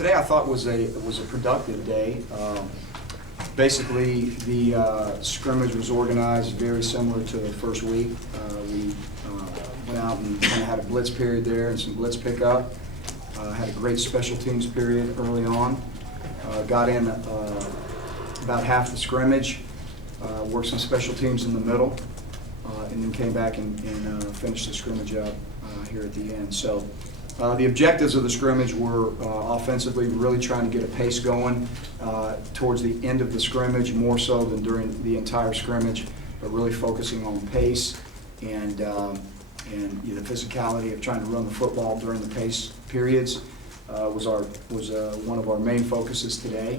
Today I thought was a productive day. Basically, the scrimmage was organized very similar to the first week. We went out and kind of had a blitz period there and some blitz pickup. Had a great special teams period early on. Got in about half the scrimmage, worked some special teams in the middle, and then came back and finished the scrimmage up here at the end. So the objectives of the scrimmage were offensively really trying to get a pace going towards the end of the scrimmage, more so than during the entire scrimmage, but really focusing on pace and the physicality of trying to run the football during the pace periods was one of our main focuses today.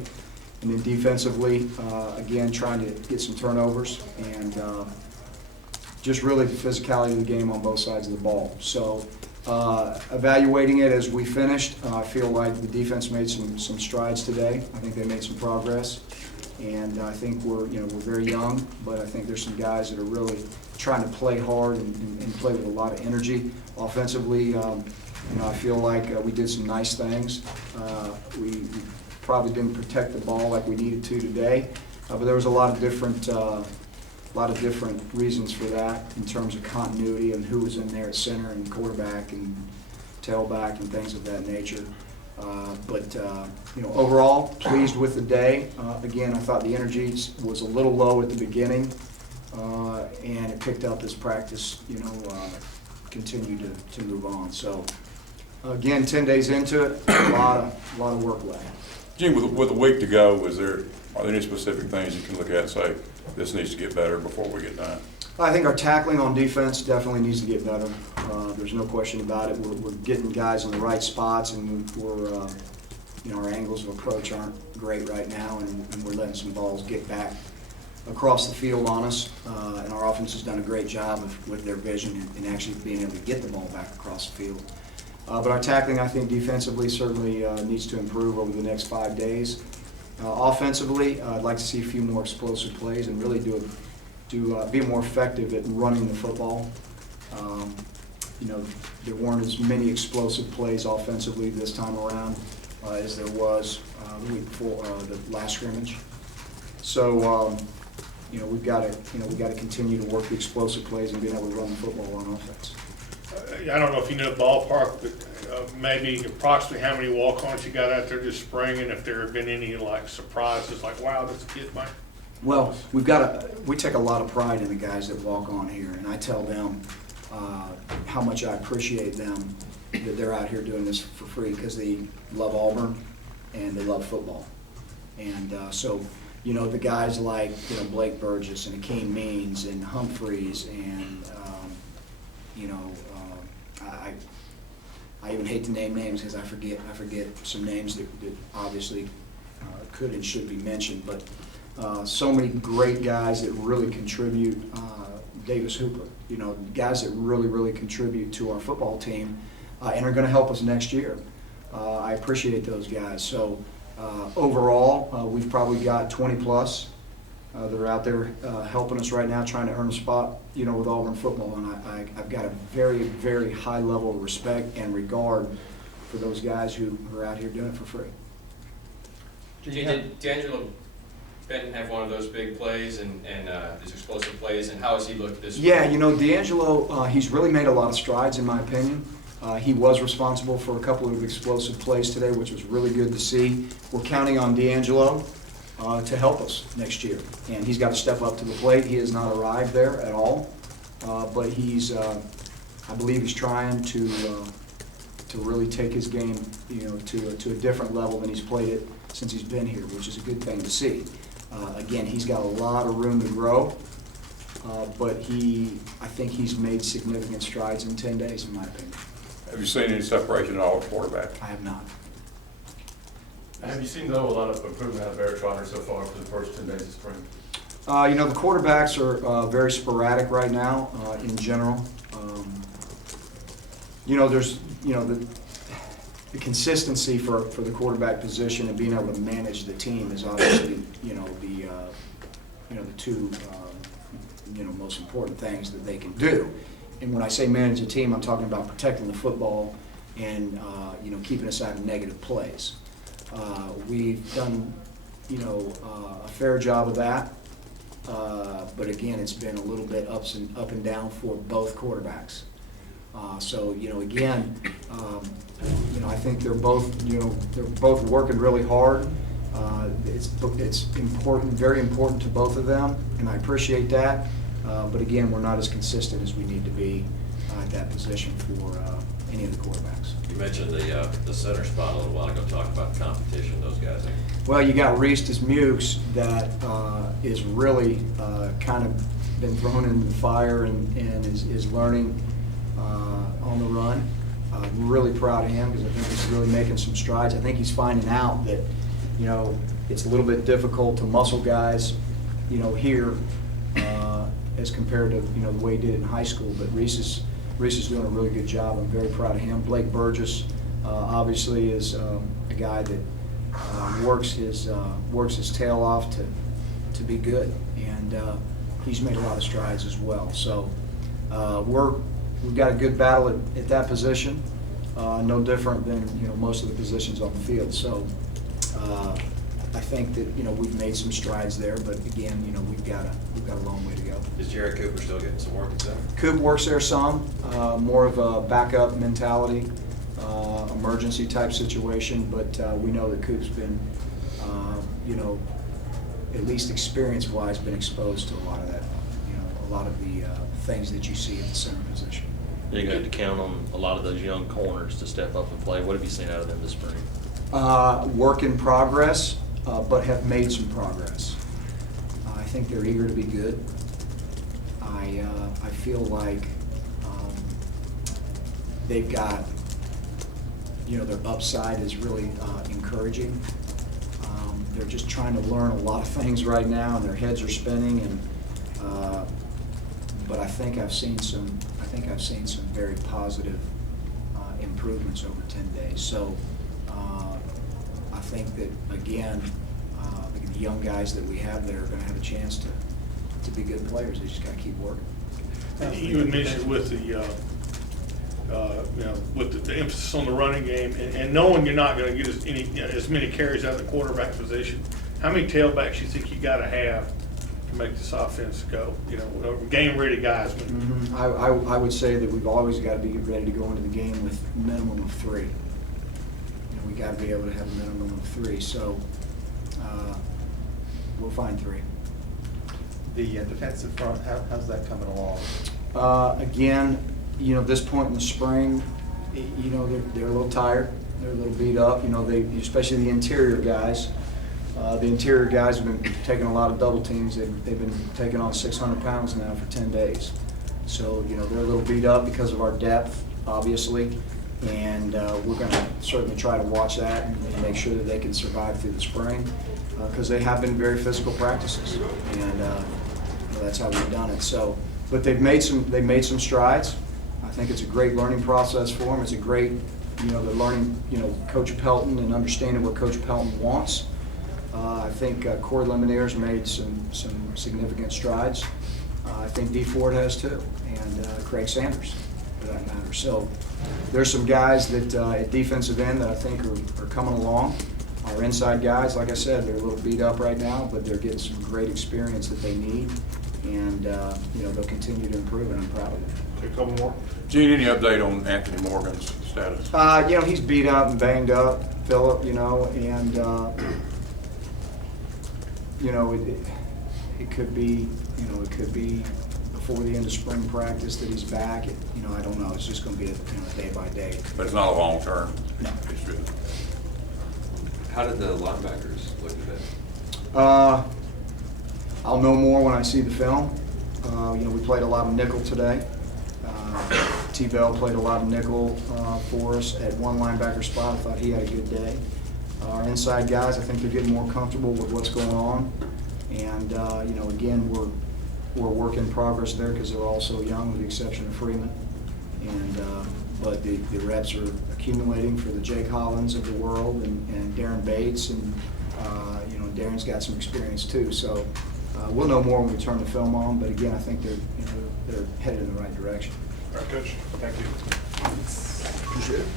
And then defensively, again, trying to get some turnovers and just really the physicality of the game on both sides of the ball. So evaluating it as we finished, I feel like the defense made some strides today. I think they made some progress, and I think we're very young, but I think there's some guys that are really trying to play hard and play with a lot of energy. Offensively, I feel like we did some nice things. We probably didn't protect the ball like we needed to today, but there was a lot of different reasons for that in terms of continuity and who was in there at center and quarterback and tailback and things of that nature. But overall, pleased with the day. Again, I thought the energy was a little low at the beginning, and it picked up as practice, continued to move on. So again, 10 days into it, a lot of work left. Jim, with a week to go, are there any specific things you can look at and say, this needs to get better before we get done? I think our tackling on defense definitely needs to get better. There's no question about it. We're getting guys in the right spots, and our angles of approach aren't great right now, and we're letting some balls get back across the field on us. And our offense has done a great job with their vision and actually being able to get the ball back across the field. But our tackling, I think, defensively certainly needs to improve over the next 5 days. Offensively, I'd like to see a few more explosive plays and really be more effective at running the football. There weren't as many explosive plays offensively this time around as there was the week before the last scrimmage. So we've got to continue to work the explosive plays and being able to run the football on offense. I don't know if you know ballpark, but maybe approximately how many walk-ons you got out there this spring, and if there have been any surprises, like wow, this kid might. Well, we take a lot of pride in the guys that walk on here, and I tell them how much I appreciate them that they're out here doing this for free because they love Auburn and they love football, and so the guys like Blake Burgess and Akeem Means and Humphreys and I even hate to name names because I forget some names that obviously could and should be mentioned, but so many great guys that really contribute. Davis Hooper, guys that really contribute to our football team and are going to help us next year. I appreciate those guys. So overall, we've probably got 20 plus that are out there helping us right now, trying to earn a spot, with Auburn football. And I've got a very high level of respect and regard for those guys who are out here doing it for free. Did D'Angelo Benton have one of those big plays and these explosive plays, and how has he looked this week? Yeah, D'Angelo, he's really made a lot of strides in my opinion. He was responsible for a couple of explosive plays today, which was really good to see. We're counting on D'Angelo to help us next year, and he's got to step up to the plate. He has not arrived there at all, but I believe he's trying to really take his game, to a different level than he's played it since he's been here, which is a good thing to see. Again, he's got a lot of room to grow, but I think he's made significant strides in 10 days, in my opinion. Have you seen any separation at all with quarterback? I have not. Have you seen, though, a lot of improvement out of Barrett Trotter so far for the first 10 days of spring? The quarterbacks are very sporadic right now in general. There's the consistency for the quarterback position and being able to manage the team is obviously the two most important things that they can do. And when I say manage the team, I'm talking about protecting the football and keeping us out of negative plays. We've done, a fair job of that. But again, it's been a little bit up and down for both quarterbacks. So, again, I think they're both working really hard. It's important, very important to both of them, and I appreciate that. But again, we're not as consistent as we need to be at that position for any of the quarterbacks. You mentioned the center spot a little while ago, talking about competition, those guys. Well, you got Reese Mukes that is really kind of been thrown into the fire and is learning on the run. Really proud of him because I think he's really making some strides. I think he's finding out that, it's a little bit difficult to muscle guys, here as compared to, the way he did it in high school. But Reese is doing a really good job. I'm very proud of him. Blake Burgess obviously is a guy that works his tail off to be good, and he's made a lot of strides as well. So we've got a good battle at that position, no different than most of the positions on the field. So I think that we've made some strides there, but again we've got a long way to go. Is Jared Cooper still getting some work at center? Coop works there some, more of a backup mentality, emergency type situation, but we know that Coop's been, at least experience-wise, been exposed to a lot of that, a lot of the things that you see at the center position. You're going to have to count on a lot of those young corners to step up and play. What have you seen out of them this spring? Work in progress, but have made some progress. I think they're eager to be good. I feel like they've got, their upside is really encouraging. They're just trying to learn a lot of things right now, and their heads are spinning. And but I think I've seen some very positive improvements over 10 days. So I think that again, the young guys that we have there are going to have a chance to be good players. They just got to keep working. You had mentioned with the with the emphasis on the running game and knowing you're not going to get as many carries out of the quarterback position, how many tailbacks you think you got to have to make this offense go? Game-ready guys. Mm-hmm. I would say that we've always got to be ready to go into the game with a minimum of 3. We got to be able to have a minimum of 3. So we'll find 3. The defensive front, how's that coming along? Again, this point in the spring, they're a little tired. They're a little beat up. Especially the interior guys. The interior guys have been taking a lot of double teams. They've been taking on 600 pounds now for 10 days. So, they're a little beat up because of our depth, obviously. And we're going to certainly try to watch that and make sure that they can survive through the spring because they have been very physical practices. And that's how we've done it. So, but they've made some strides. I think it's a great learning process for them. It's a great, they're learning, Coach Pelton and understanding what Coach Pelton wants. I think Corey Lemonier's made some significant strides. I think D. Ford has too, and Craig Sanders, for that matter. So there's some guys that at defensive end that I think are coming along. Our inside guys, like I said, they're a little beat up right now, but they're getting some great experience that they need, and they'll continue to improve, and I'm proud of them. Take a couple more. Gene, any update on Anthony Morgan's status? He's beat up and banged up, Phillip, and it could be, before the end of spring practice that he's back. I don't know. It's just going to be day by day. But it's not a long term. No. It's really. How did the linebackers look at that? I'll know more when I see the film. We played a lot of nickel today. T-Bell played a lot of nickel for us at one linebacker spot. I thought he had a good day. Our inside guys, I think they're getting more comfortable with what's going on. And, again, we're a work in progress there because they're all so young, with the exception of Freeman. And but the reps are accumulating for the Jake Hollins of the world and Darren Bates, and Darren's got some experience too. So we'll know more when we turn the film on. But again, I think they're headed in the right direction. All right, Coach. Thank you. Appreciate it.